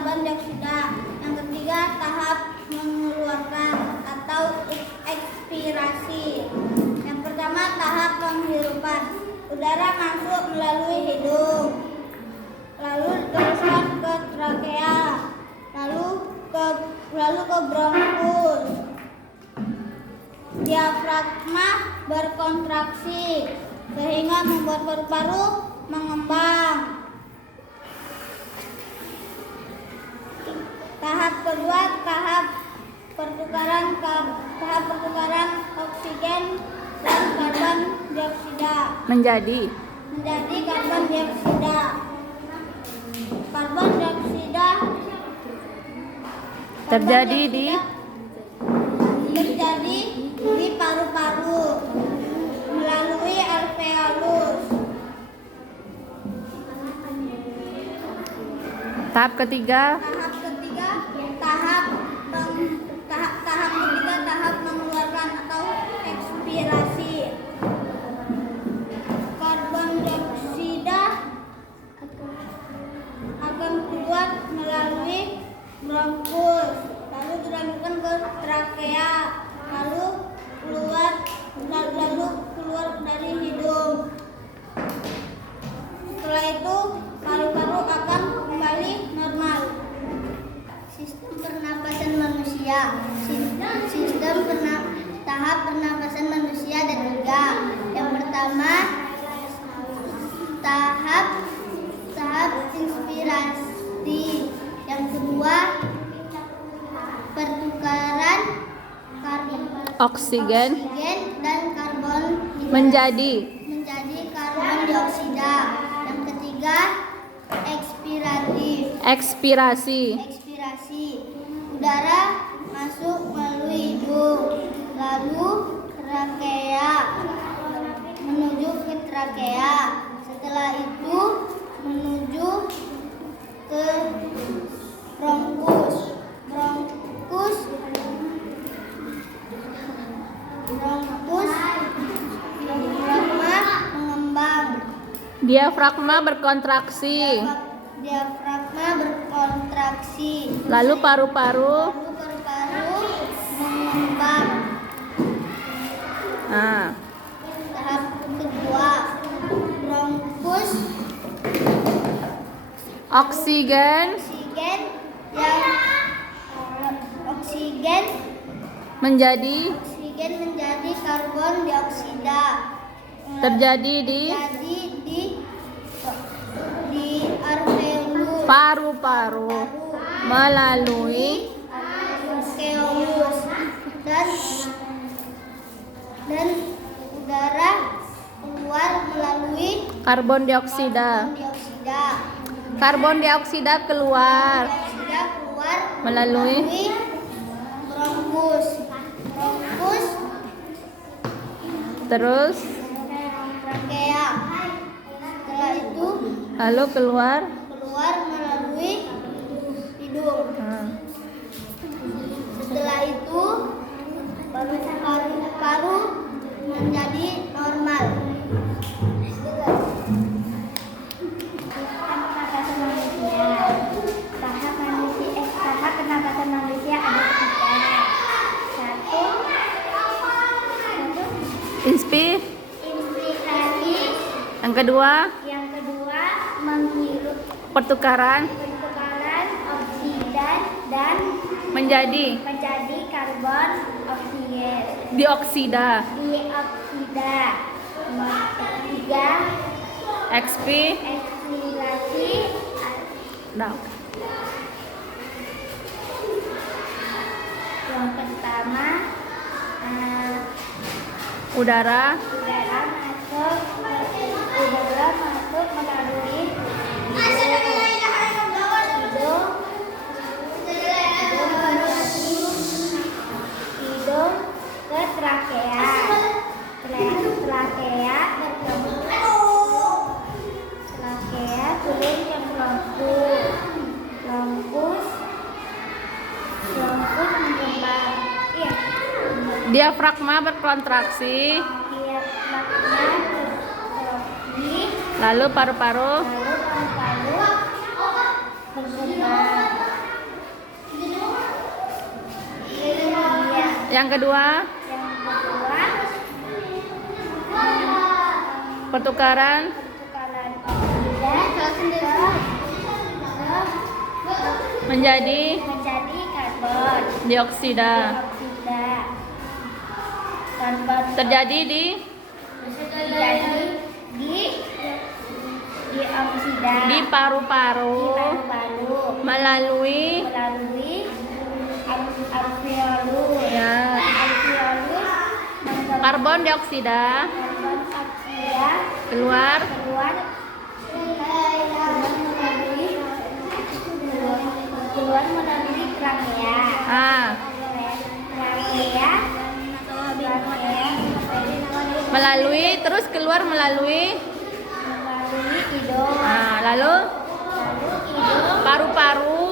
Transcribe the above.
karbon dioksida. Yang ketiga, tahap mengeluarkan atau ekspirasi. Yang pertama, tahap penghirupan. Udara masuk melalui hidung, lalu diteruskan ke trakea, lalu ke bronkus. Diafragma berkontraksi sehingga membuat paru-paru mengembang. Tahap kedua, tahap pertukaran oksigen dan karbon dioksida menjadi karbon dioksida. Karbon dioksida terjadi di paru-paru melalui alveolus. tahap ketiga. Tahap mengeluarkan atau ekspirasi. Karbon dioksida akan keluar melalui bronkus, lalu dilanjutkan ke trakea, lalu keluar dari hidung. Setelah itu paru-paru akan kembali normal. Sistem pernapasan manusia. Tahap pernapasan manusia ada 3. Yang pertama, tahap inspirasi. Yang kedua, pertukaran Oksigen dan karbon menjadi karbon dioksida. Yang ketiga, ekspirasi. Udara masuk melalui hidung, lalu menuju ke trakea. Setelah itu menuju ke bronkus. Diafragma mengembang. diafragma berkontraksi, Lalu lalu paru-paru paru-paru mengembang. Tahap kedua, bronkus. oksigen menjadi karbon dioksida. terjadi di alveolus. paru-paru melalui Alveolus dan udara keluar melalui karbon dioksida. Karbon dioksida keluar melalui bronkus. terus Trakea. Setelah itu lalu keluar. melalui hidung. Setelah itu paru-paru menjadi normal. Tahap pernapasan manusia ada 3. 1. Inspirasi. Yang kedua, Menghirup pertukaran oksigen dan menjadi karbon oksigen dioksida. Yang ketiga, ekspirasi. Yang pertama, udara masuk melalui hidung ke trakea. Trakea turun ke bronkus mengembang. diafragma berkontraksi, lalu paru-paru berkembang. Yang kedua, pertukaran pertukaran oksida menjadi menjadi karbon dioksida. dioksida. Karbon Terjadi di terjadi di oksida di paru-paru paru-paru melalui melalui alveolus. ya, Alveolus karbon dioksida karbon oksida keluar keluar melalui krania. Krania melalui terus keluar melalui hidung. lalu Lalu hidung paru-paru